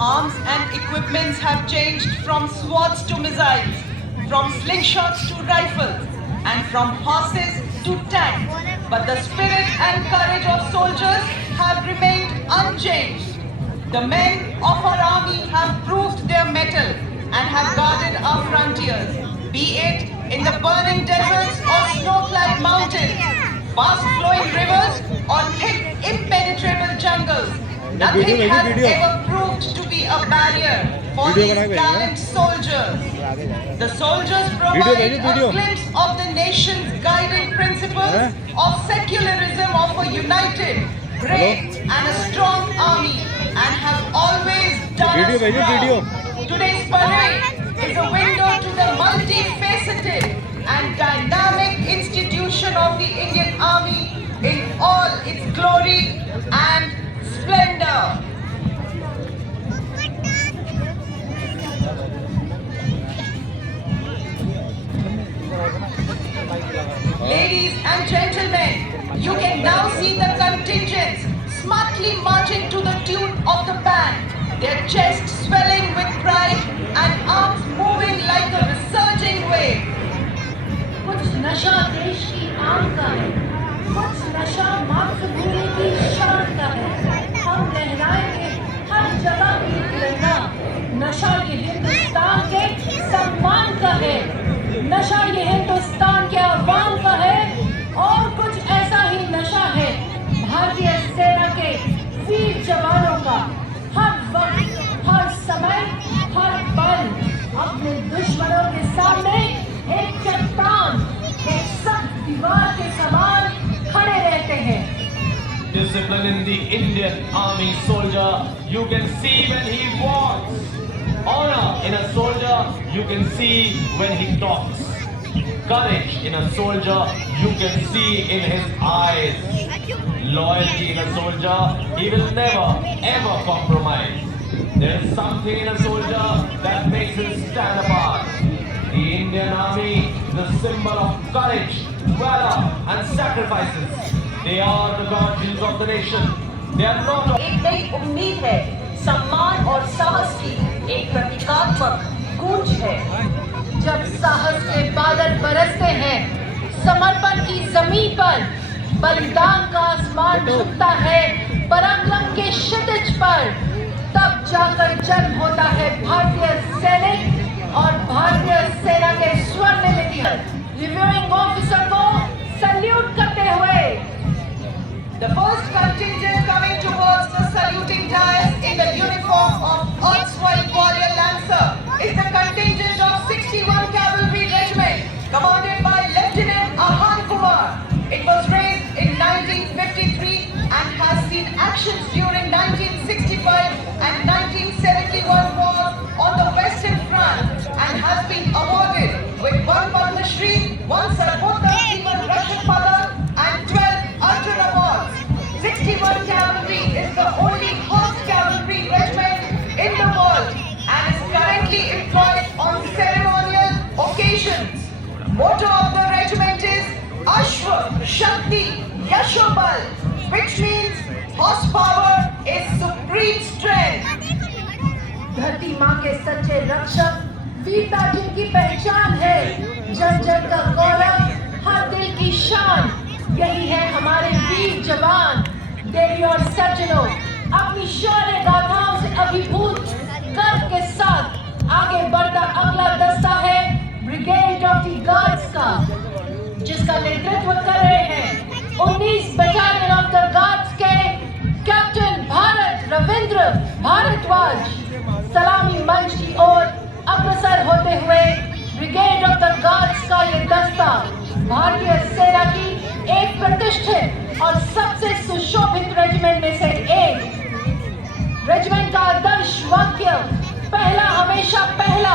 Arms and equipments have changed from swords to missiles, from slingshots to rifles, and from horses to tanks. But the spirit and courage of soldiers have remained unchanged. The men of our army have proved their mettle and have guarded our frontiers, be it in the burning deserts or snow-clad mountains, fast-flowing rivers or thick, impenetrable jungles. Nothing has ever proved to be a barrier for these gallant soldiers. The soldiers provide a glimpse of the nation's guiding principles of secularism of a united, brave and a strong army, and have always done us proud. Today's parade is a window to the multifaceted and dynamic institution of the Indian Army in all its glory and splendor. Ladies and gentlemen, you can now see the contingents smartly marching to the tune of the band, their chests swelling with pride and arms moving like a resurging wave. कुछ नशा देश की आन का है, कुछ नशा मातृभूमि की शान का है। हम लहराएंगे हर जगह की तिरंगा। नशा ये हिंदुस्तान के सम्मान का है, नशा ये हिंदुस्तान के अवाम का है, और कुछ ऐसा ही नशा है भारतीय सेना के वीर जवानों का। हर वक्त, हर समय, हर पल अपने दुश्मनों के सामने एक चट्टान, एक सख्त दीवार के समान खड़े रहते हैं। Discipline in the Indian Army soldier, you can see when he walks. Honor in a soldier, you can see when he talks. Courage in a soldier, you can see in his eyes. Loyalty in a soldier, he will never ever compromise. There is something in a soldier that makes him stand apart. The Indian Army is a symbol of courage, valor and sacrifices. They are the guardians of the nation. They are not. एक नई उम्मीद है, सम्मान और साहस की एक प्रतीकात्मक गूंज है। जब साहस के बादल बरसते हैं समर्पण की जमीन पर, बलिदान का आसमान झुकता है पराक्रम के क्षितिज पर, तब जाकर जन्म होता है भारतीय सैनिक और भारतीय सेना के स्वर्ण मित्र। रिव्यूइंग ऑफिसर को सैल्यूट करते हुए The first contingent coming towards the saluting dais in the uniform of erstwhile Warrior Lancer is the contingent of 61 Cavalry Regiment, commanded by Lieutenant Ahan Kumar. It was raised in 1953 and has seen actions during 1965 and 1971 wars on the Western Front, and has been awarded with 1 Padma Shri, 1 Sarvottam Sivan Rakshan Padak and 12 Arjun Awards. 61 Cavalry is the only horse cavalry regiment in the world and is currently employed on ceremonial occasions. Motto of the regiment is Ashwa Shakti Yashobal, which means horsepower is supreme strength. धरती माँ के सच्चे रक्षक वीरता जिनकी पहचान है, जन जन का गौरव, हर दिल की शान, यही है हमारे वीर जवान। देवी और सज्जनों, अपनी शौर्य गाथाओं से अभिभूत गर्व के साथ आगे बढ़ता अगला दस्ता है ब्रिगेड ऑफ द गार्ड्स का, जिसका नेतृत्व कर रहे हैं 19 बटालियन ऑफ द गार्ड्स के कैप्टन भारत रविंद्र भारद्वाज। सलामी मंच की ओर अग्रसर होते हुए ब्रिगेड ऑफ द गार्ड्स का ये दस्ता भारतीय सेना की एक प्रतिष्ठित और सबसे सुशोभित रेजिमेंट में से एक। रेजिमेंट का आदर्श वाक्य पहला हमेशा पहला,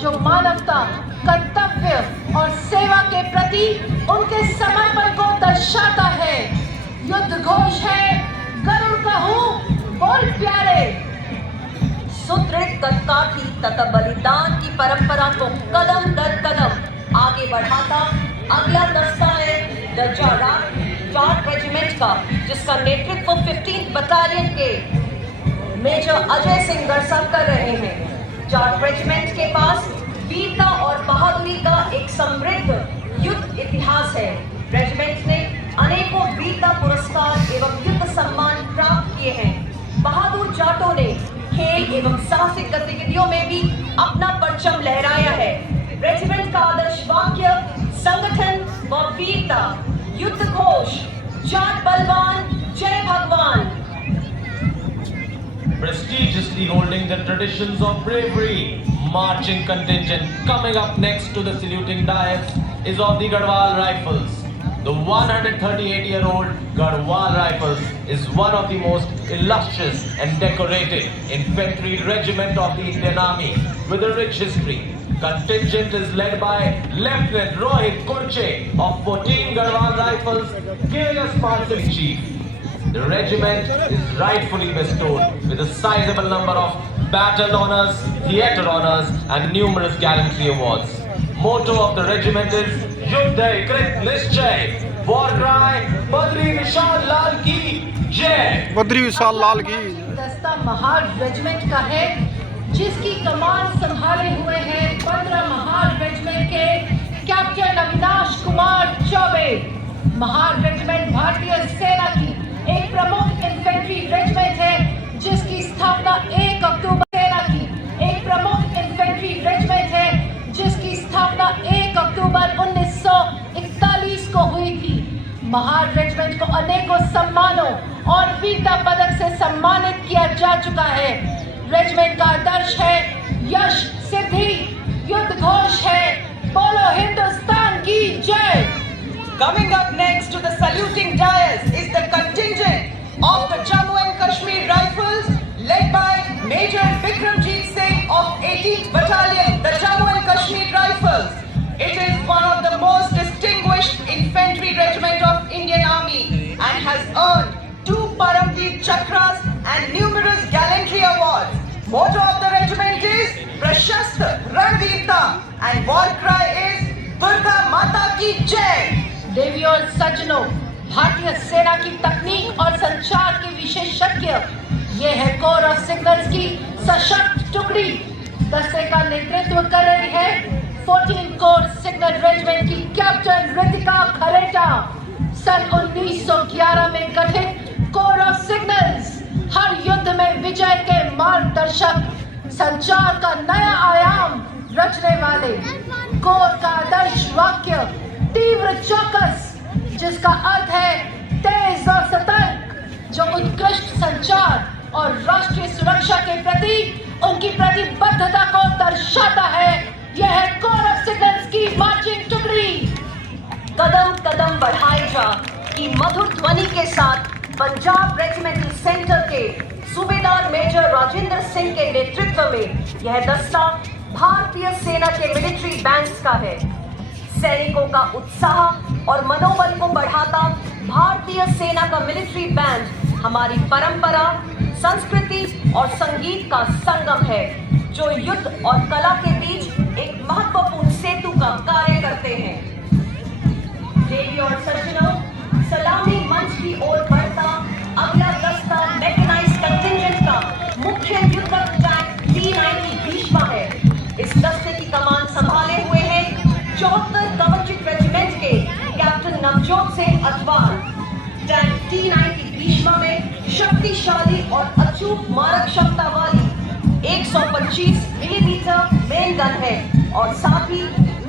जो मानवता, कर्तव्य और सेवा के प्रति उनके समर्पण को दर्शाता है। युद्ध घोष है गरुड़ कहूं बोल प्यारे। सुदृढ़ कर्ता की तथा बलिदान की परंपरा को कदम दर कदम आगे बढ़ाता अगला दस्ता है द जाट रेजिमेंट का, जिसका नेतृत्व 15th बटालियन के मेजर अजय सिंह गढ़सा कर रहे हैं। जाट रेजिमेंट के पास वीरता और बहादुरी का एक समृद्ध युद्ध इतिहास है। रेजिमेंट ने अनेकों वीरता पुरस्कार एवं युद्ध सम्मान प्राप्त किए हैं। बहादुर जाटों ने खेल एवं साहसिक गतिविधियों में भी अपना परचम लहराया है। रेजिमेंट का आदर्श वाक्य संगठन व वीरता, युद्ध घोष जाट बलवान जय भगवान। Prestigiously holding the traditions of bravery, marching contingent coming up next to the saluting dais is of the Garhwal Rifles. The 138-year-old Garhwal Rifles is one of the most illustrious and decorated infantry regiment of the Indian Army with a rich history. Contingent is led by Lieutenant Rohit Kurche of 14 Garhwal Rifles, giving us marching chief. The regiment is rightfully bestowed with a sizable number of battle honors, theatre honors and numerous gallantry awards. Motto of the regiment is Yuddha Krit Nischay, war cry Badri Vishal Lal ki Jai. Badri Vishal लाल की दस्ता Mahar regiment का है, जिसकी कमान संभाले हुए हैं 15 Mahar regiment के captain Avinash Kumar Choubey. Mahar regiment भारतीय सेना की एक प्रमुख इन्फेंट्री रेजिमेंट है, जिसकी स्थापना 1 अक्टूबर सेना की एक प्रमुख इन्फेंट्री रेजिमेंट है, जिसकी स्थापना 1 अक्टूबर 1941 को हुई थी। महार रेजिमेंट को अनेकों सम्मानों और वीरता पदक से सम्मानित किया जा चुका है। रेजिमेंट का आदर्श है यश सिद्धि, युद्ध घोष है बोलो हिंदुस्तान की जय। Coming up next to the saluting dais is the contingent of the Jammu and Kashmir Rifles, led by Major Vikramjit Singh of 18th Battalion, the Jammu and Kashmir Rifles. It is one of the most distinguished infantry regiment of Indian Army and has earned 2 Paramveer Chakras and numerous gallantry awards. Motto of the regiment is Prashast Ranveerta and war cry is Durga Mata Ki Jai. देवियों और सज्जनों, भारतीय सेना की तकनीक और संचार के विशेषज्ञ ये है कोर ऑफ सिग्नल्स की सशक्त टुकड़ी। दस्ते का नेतृत्व कर रही है 14 कोर सिग्नल रेजिमेंट की कैप्टन रितिका खरेटा। सन 1911 में गठित कोर ऑफ सिग्नल्स हर युद्ध में विजय के मार्गदर्शक, संचार का नया आयाम रचने वाले। कोर का आदर्श वाक्य तीव्र चौकस, जिसका अर्थ है तेज और सतर्क, जो उत्कृष्ट संचार और राष्ट्रीय सुरक्षा के प्रति उनकी प्रतिबद्धता को दर्शाता है। यह है कोर ऑफ सिग्नल्स की मार्चिंग टुकड़ी। कदम कदम बढ़ाए जा की मधुर ध्वनि के साथ पंजाब रेजिमेंटल सेंटर के सूबेदार मेजर राजेंद्र सिंह के नेतृत्व में यह दस्ता भारतीय सेना के मिलिट्री बैंड्स का है। सैनिकों का उत्साह और मनोबल को बढ़ाता भारतीय सेना का मिलिट्री बैंड हमारी परंपरा, संस्कृति और संगीत का संगम है, जो युद्ध और कला के बीच एक महत्वपूर्ण सेतु का कार्य करते हैं। देवी और सज्जनों, सलामी मंच की ओर बढ़ता अगला दस्ता मैकेनाइज्ड कंटिंजेंट का मुख्य युद्धक टैंक T90 भीष्मा है। इस दस्ते की कमान संभाले हुए हैं 74 कवचित रेजिमेंट के captain Navjot Singh Atwal. Tank T90 Bheeshma में शक्तिशाली और अचूक मारक क्षमता वाली 125 मिलीमीटर मेन गन है और साथ ही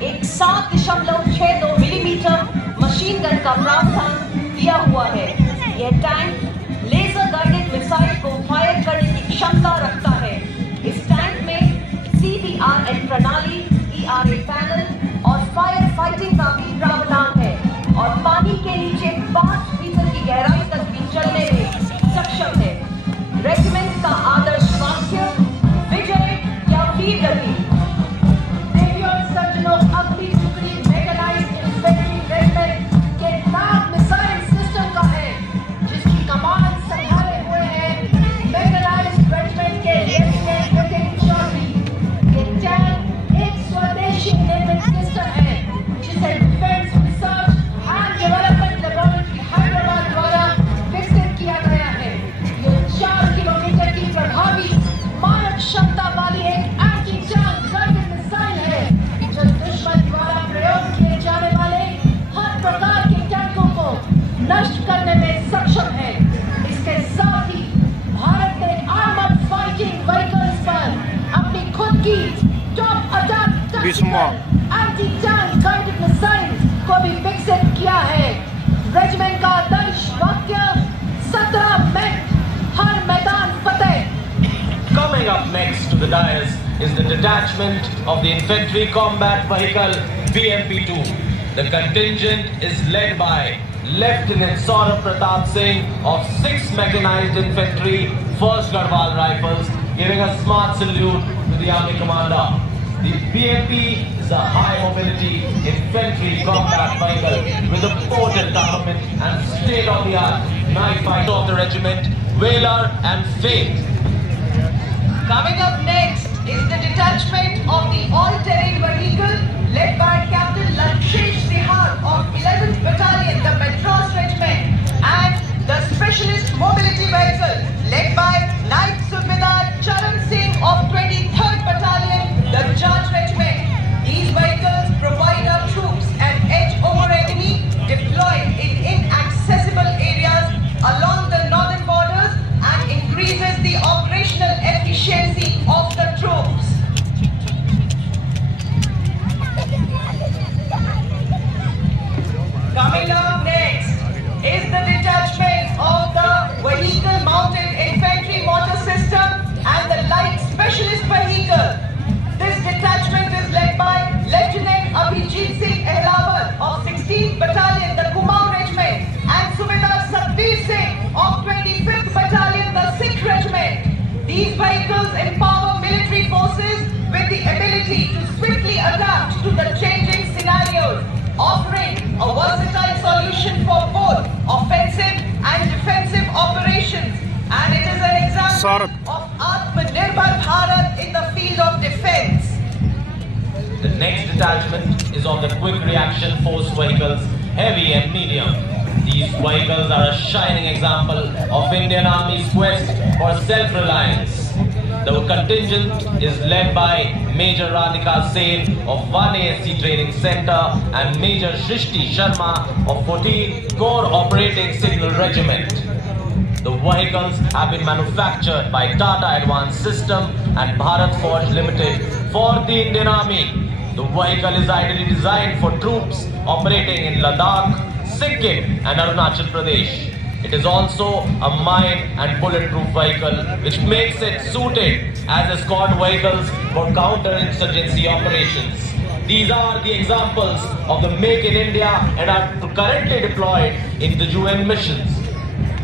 एक 7.62 मिलीमीटर मशीन गन का प्रावधान किया हुआ है। यह टैंक लेजर गाइडेड मिसाइल को फायर करने की क्षमता रखता है। इस टैंक में CBRN प्रणाली, ERA पैनल और फायर फाइटिंग का भी प्रावधान है और पानी के नीचे 5 मीटर की गहराई तक भी चलने में सक्षम है। रेजिमेंट का आदर्श वाक्य विजय या वीर गति। देवियों और सज्जनों, अगली टुकड़ी मैकेनाइज्ड इन्फेंट्री रेजिमेंट के नाग मिसाइल सिस्टम का है, जिसकी कमान संभाले हुए हैं मैकेनाइज्ड रेजिमेंट के लेफ्टिनेंट नितिन चौधरी। ये टैंक एक स्वदेशी निर्मित सिस्टम है, जिसे defence research and development laboratory में सक्षम है। इसके साथ ही भारत ने आर्मर्ड फाइटिंग व्हीकल्स पर अपनी खुद की top attack anti tank guided missile को भी विकसित किया है। रेजिमेंट का आदर्श वाक्य 17 मिनट हर मैदान फतेह। Coming up next to the dais is the detachment of the Infantry Combat Vehicle BMP-2. The contingent is led by Lieutenant Saurabh Pratap Singh of 6th Mechanized Infantry, 1st Garhwal Rifles, giving a smart salute to the Army Commander. The BMP is a high mobility infantry combat vehicle with a potent armament and state-of-the-art knife fighter of the regiment, Valor and Faith. Coming up next is the detachment of the all-terrain vehicle led by Captain Lakshesh Sihar of 11th Battalion, the Madras Regiment, and the Specialist Mobility Vehicle led by Naik Subedar Charan Singh of 23rd Battalion, the Jat Regiment. These vehicles provide our troops an edge over enemy deployed in inaccessible areas along the northern borders and increases the operational efficiency of the troops. Coming up next is the detachment of the Vehicle Mounted Infantry Mortar System and the Light Specialist Vehicle. This detachment is led by Lieutenant Abhijit Singh Ehlawat of 16th Battalion, the Kumaon Regiment, and Subedar Satbir Singh of 25th Battalion, the Sikh Regiment. These vehicles empower military forces with the ability to swiftly adapt to the changing scenarios, offering a versatile solution for both offensive and defensive operations. And it is an example of Atmanirbhar Bharat in the field of defense. The next detachment is of the Quick Reaction Force Vehicles, heavy and medium. These vehicles are a shining example of Indian Army's quest for self-reliance. The contingent is led by Major Radhika Sen of 1 ASC Training Center and Major Shrishti Sharma of 14th Corps Operating Signal Regiment. The vehicles have been manufactured by Tata Advanced System and Bharat Forge Limited for the Indian Army. The vehicle is ideally designed for troops operating in Ladakh, Sikkim and Arunachal Pradesh. It is also a mine and bulletproof vehicle which makes it suited as escort vehicles for counter-insurgency operations. These are the examples of the Make in India and are currently deployed in the UN missions.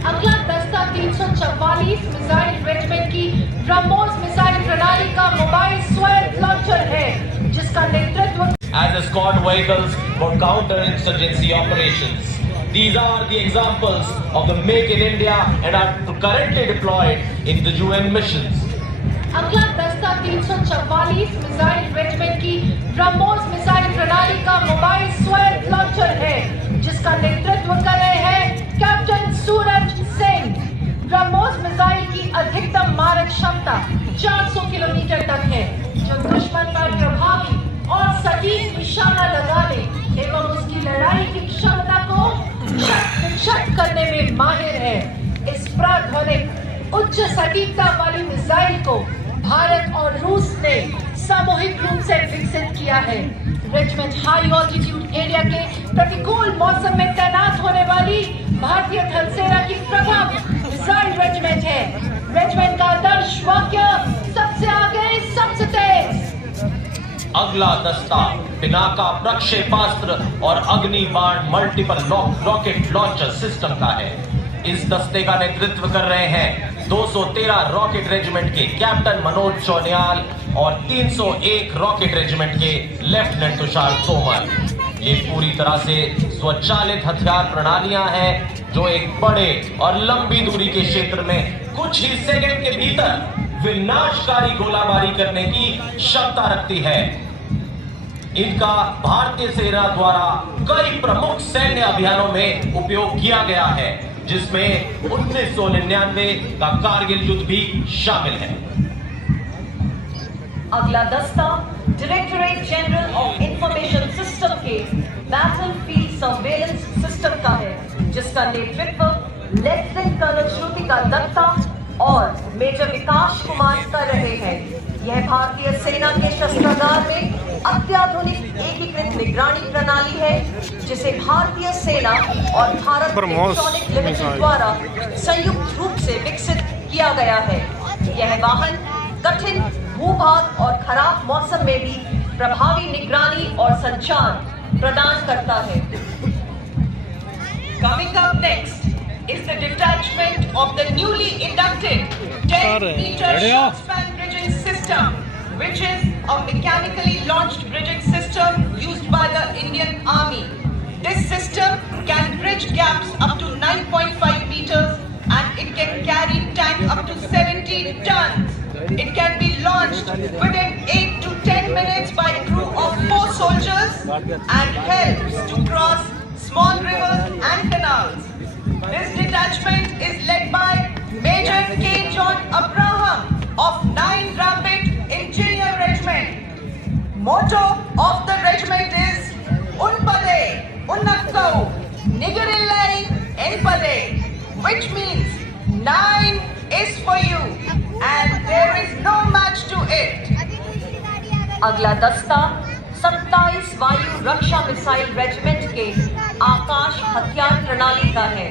अगला दस्ता 344 missile regiment की BrahMos missile प्रणाली का mobile स्वयं launcher है, जिसका नेतृत्व as escort vehicles for counter-insurgency operations. These are the examples of the Make in India and are currently deployed in the UN missions. अगला दस्ता 344 मिसाइल रेजिमेंट की ब्रह्मोस मिसाइल प्रणाली का मोबाइल स्वयं लॉन्चर है, जिसका नेतृत्व कर रहे हैं कैप्टन सूरज सिंह। ब्रह्मोस मिसाइल की अधिकतम मारक क्षमता 400 किलोमीटर तक है, जो दुश्मन पर प्रभावी और सटीक निशाना लगाने एवं उसकी लड़ाई की क्षमता को क्षत करने में माहिर है। इस प्राध्वनिक उच्च सटीकता वाली मिसाइल को भारत और रूस ने सामूहिक रूप से विकसित किया है। रेजिमेंट हाई ऑल्टीट्यूड एरिया के प्रतिकूल मौसम में तैनात होने वाली भारतीय थल सेना की प्रथम मिसाइल रेजिमेंट है। रेजिमेंट का आदर्श वाक्य सबसे आगे सबसे तेज। अगला दस्ता पिनाका प्रक्षेपास्त्र और अग्नि बाण मल्टीपल रॉकेट लॉन्चर सिस्टम का है। इस दस्ते का नेतृत्व कर रहे हैं 213 रॉकेट रेजिमेंट के कैप्टन मनोज चौनियाल और 301 रॉकेट रेजिमेंट के लेफ्टिनेंट तुषार तोमर। ये पूरी तरह से स्वचालित हथियार प्रणालियां हैं जो एक बड़े और लंबी दूरी के क्षेत्र में कुछ ही सेकंड के भीतर विनाशकारी गोलाबारी करने की क्षमता रखती है। इनका भारतीय सेना द्वारा कई प्रमुख सैन्य अभियानों में उपयोग किया गया है, जिसमें 1999 का कारगिल युद्ध भी शामिल है। अगला दस्ता directorate general of information system के बैटलफील्ड सर्वेलेंस सिस्टम का है, जिसका नेतृत्व लेफ्टिनेंट कर्नल श्रुतिका दत्ता और मेजर विकास कुमार कर रहे हैं। यह भारतीय सेना के शस्त्रागार में अत्याधुनिक एकीकृत निगरानी प्रणाली है, जिसे भारतीय सेना और भारत इलेक्ट्रॉनिक लिमिटेड द्वारा संयुक्त रूप से विकसित किया गया है। यह वाहन कठिन भूभाग और खराब मौसम में भी प्रभावी निगरानी और संचार प्रदान करता है। Coming up next is the detachment of the newly inducted 10-meter short span bridging system, which is a mechanically launched bridging system used by the Indian Army. This system can bridge gaps up to 9.5 meters and it can carry tank up to 70 tons. It can be launched within 8 to 10 minutes by a crew of 4 soldiers and helps to cross small rivers and canals. This detachment is led by Major K. John Abraham of 9 Rapid Engineer Regiment. Motto of the regiment is Unpade Unnakko Nigarillai Enpade, which means 9 is for you and there is no match to it. अगला दस्ता 27 वायु रक्षा missile regiment के आकाश हथियार प्रणाली का है।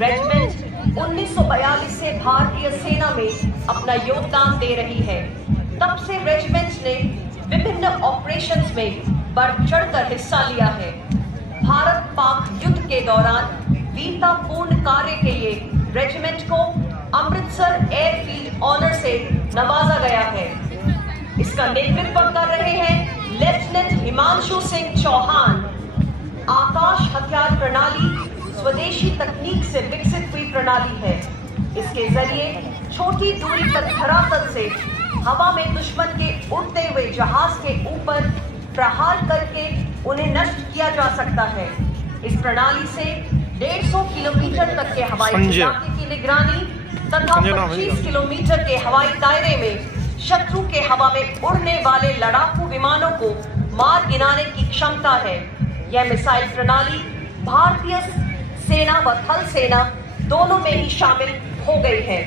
Regiment 1942 से भारतीय सेना में अपना योगदान दे रही है। तब से रेजिमेंट ने विभिन्न ऑपरेशंस में बढ़ चढ़कर हिस्सा लिया है। भारत पाक युद्ध के दौरान वीरतापूर्ण कार्य के लिए रेजिमेंट को अमृतसर एयरफील्ड ऑनर से नवाजा गया है। इसका नेतृत्व कर रहे हैं लेफ्टिनेंट हिमांशु सिंह चौहान। आकाश हथियार प्रणाली स्वदेशी तकनीक से विकसित हुई प्रणाली है। इसके जरिए छोटी दूरी तक धरातल से हवा में दुश्मन के उड़ते हुए जहाज के ऊपर प्रहार करके उन्हें नष्ट किया जा सकता है। इस प्रणाली से 150 किलोमीटर तक के हवाई इलाके की निगरानी तथा 25 किलोमीटर के हवाई दायरे में शत्रु के हवा में उड़ने वाले लड़ाकू विमानों को मार गिराने की क्षमता है। यह मिसाइल प्रणाली भारतीय सेना व थल सेना दोनों में ही शामिल हो गई है।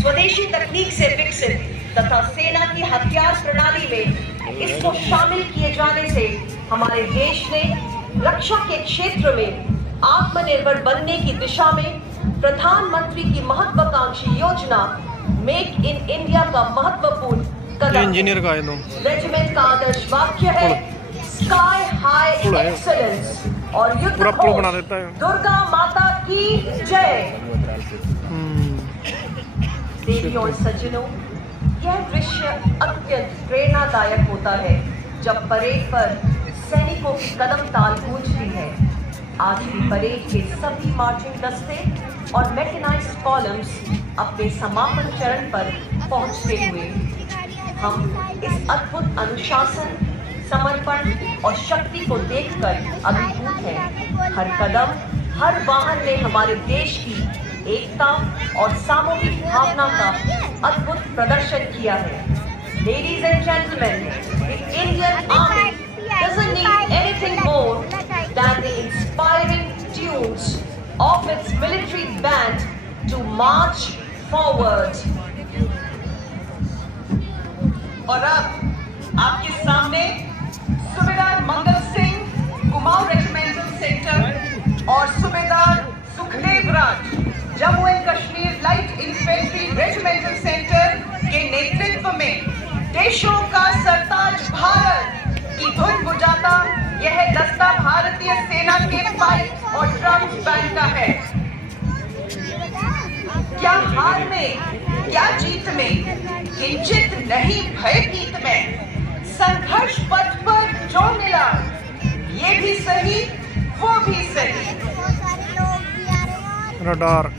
स्वदेशी तकनीक से विकसित तथा सेना की हथियार प्रणाली में इसको शामिल किए जाने से हमारे देश ने रक्षा के क्षेत्र में आत्मनिर्भर बनने की दिशा में प्रधानमंत्री की महत्वाकांक्षी योजना मेक इन इंडिया का महत्वपूर्ण कदम। इंजीनियर का है दो। रेजिमेंट का आदर्श वाक्य है स्काई हाई एक्सीलेंस और युद्ध पूरा पुल बना देता है। दुर्गा माता की जय। देवियों और सज्जनों, यह दृश्य अत्यंत प्रेरणादायक होता है जब परेड पर सैनिकों की कदम ताल गूंजती है। आज भी परेड के सभी मार्चिंग दस्ते और मैकेनाइज्ड कॉलम्स अपने समापन चरण पर पहुंचते हुए हम इस अद्भुत अनुशासन, समर्पण और शक्ति को देखकर अभिभूत हैं। हर कदम, हर वाहन ने हमारे देश की एकता और सामूहिक भावना का अद्भुत प्रदर्शन किया है। Ladies and gentlemen, the Indian Army doesn't need anything more than the inspiring tunes of its military band to march forward. और अब आपके सामने सूबेदार मंगल सिंह कुमाऊं रेजिमेंटल सेक्टर और subedar Sukhdev Raj Jammu and Kashmir light infantry regimental centre के नेतृत्व में देशों का सरताज भारत की धुन बुझाता यह दस्ता भारतीय सेना के पाइप और ड्रम्स बैंड का है। क्या हार में, क्या जीत में, किंचित नहीं भयभीत में, संघर्ष पथ पर जो मिला ये भी सही वो भी सही। रडार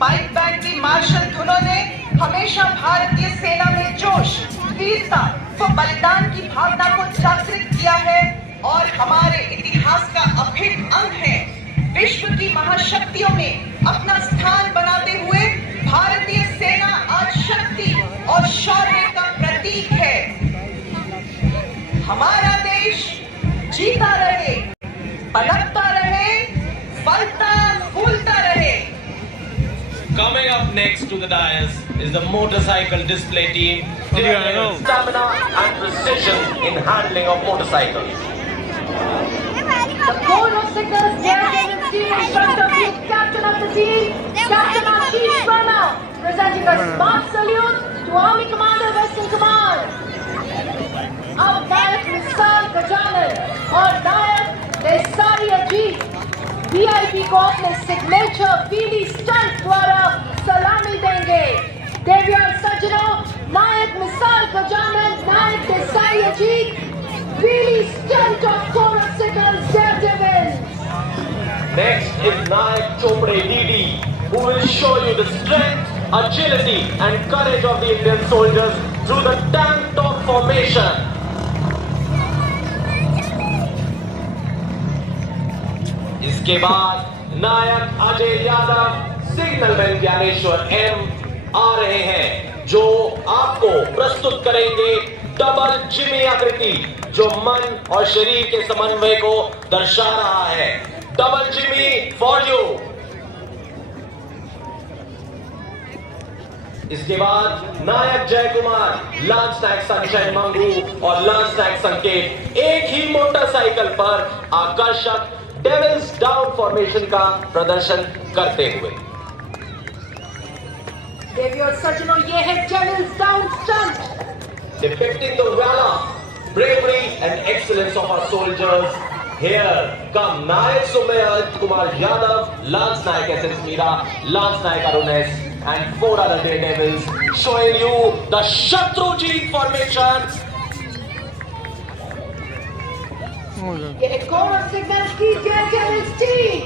पाइप बैंड की मार्शल धुनों ने हमेशा भारतीय सेना में जोश, वीरता व बलिदान की भावना को जागृत किया है और हमारे इतिहास का अभिन्न अंग है। विश्व की महाशक्तियों में अपना स्थान बनाते हुए भारतीय सेना आज शक्ति और शौर्य का प्रतीक है। हमारा देश जीता रहे, पनपता रहे, फलता Coming up next to the dais is the motorcycle display team. Stamina and precision in handling of motorcycles. The Code of Signals Daredevil team in front of you, captain of the team, Captain Ashish Verma, presenting a smart salute to Army Commander Western Command. अब नायक मिसाल गजानन और नायक Desai Ajit VIP को अपने signature wheelie stunt द्वारा सलामी देंगे। देवियों और सज्जनों, नायक मिसाल Gajanan, Naik Desai Ajit, wheelie stunt of Code of Signals Daredevil. Next is Nayak Chopre DD, who will show you the strength, agility and courage of the Indian soldiers through the tank top formation. इसके बाद नायक Ajay Yadav, signalman Dnyaneshwar M आ रहे हैं, जो आपको प्रस्तुत करेंगे double Jimmy आकृति, जो मन और शरीर के समन्वय को दर्शा रहा है। Double Jimmy for you. इसके बाद नायक जय कुमार, लांस नायक सनशाइन मंगू और लांस नायक संकेत एक ही मोटरसाइकिल पर आकर्षक डेविल्स डाउन फॉर्मेशन का प्रदर्शन करते हुए। देवियों और सज्जनों, ये है devils down stunt, depicting the valor, bravery and excellence of our soldiers. Here come Nayak Sumayat Kumar Yadav, Lance Nayak SS Meera, Lance Nayak Arun S and 4 other daredevils, showing you the Shatrujit formation. ये है Code of Signals की Daredevils team.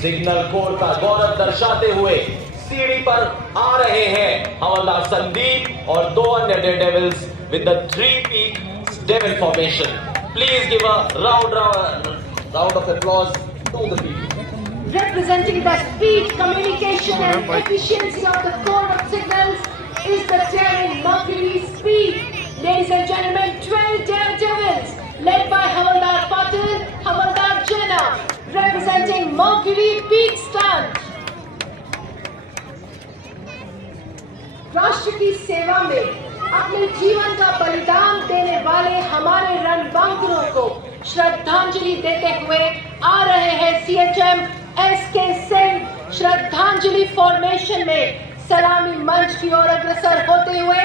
Signal corps का गौरव दर्शाते हुए सीढ़ी पर आ रहे हैं हवलदार संदीप और 2 अन्य Daredevils with the 3-peak devil formation. Please give a round of applause to the people. Representing the speed, communication and efficiency of the Code of Signals is the daring Mercury Speed. Ladies and gentlemen, 12 daredevils led by Havaldar Patil, Havaldar Jena, representing Mercury Peak Stunt. राष्ट्र की सेवा में अपने जीवन का बलिदान देने वाले हमारे रणबांकुरों को श्रद्धांजलि देते हुए आ रहे हैं CHM SK सिंह श्रद्धांजलि फॉर्मेशन में सलामी मंच की ओर अग्रसर होते हुए।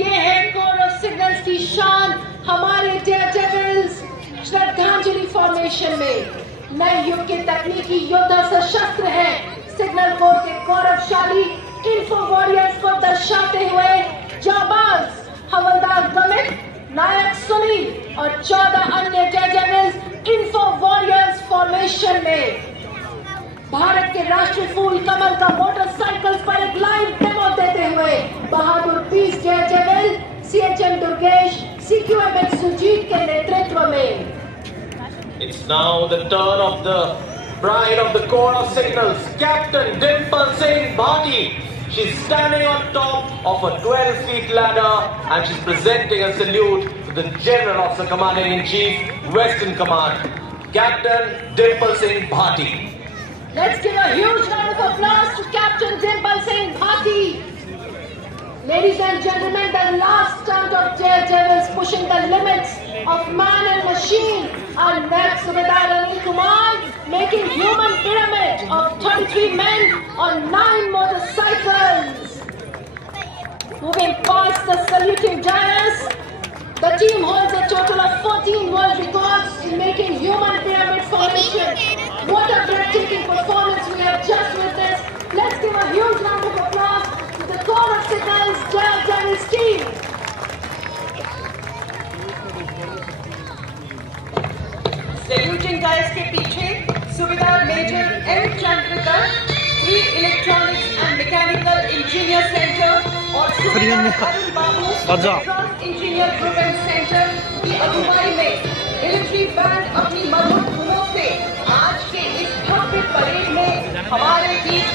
ये है कोड ऑफ सिग्नल्स की शान, हमारे डेयरडेविल्स श्रद्धांजलि फॉर्मेशन में नए युग के तकनीकी योद्धा सशस्त्र हैं। सिग्नल कोर के गौरवशाली इन्फो वॉरियर्स को दर्शाते हुए जाबाज हवलदार गमित, नायक सुनील और 14 अन्य डेयरडेविल्स इन्फो वॉरियर्स फॉर्मेशन में भारत के राष्ट्रीय फूल कमल का मोटरसाइकिल पर एक लाइव डेमो देते हुए बहादुर 20 daredevil CHM Durgesh CQMX Sujit के नेतृत्व में। It's now the turn of the bride of the Code of Signals, Captain Dimple Singh Bhati. She's standing on top of a 12-feet ladder and she's presenting a salute to the General Officer Commanding-in-Chief, Western Command, Captain Dimple Singh Bhati. Let's give a huge round of applause to Captain Dimple Singh Bhati. Ladies and gentlemen, the last stunt of daredevils pushing the limits of man and machine are Nayak Subedar Anil Kumar making human pyramid of 33 men on 9 motorcycles. Moving past the saluting dais, the team holds a total of 14 world records in making human pyramid formation. What a breathtaking performance we have just witnessed. Let's give a huge round of applause to the Code of Signals Daredevils team. Saluting guys के पीछे सूबेदार major M. Chandrakar, 3 Electronics and Mechanical Engineer Center और सूबेदार अरुण बाबू, Electronics Engineer Group and Center की अगुवाई में military band अपनी मधुर धुनों से आज के इस भव्य परेड में हमारे बीच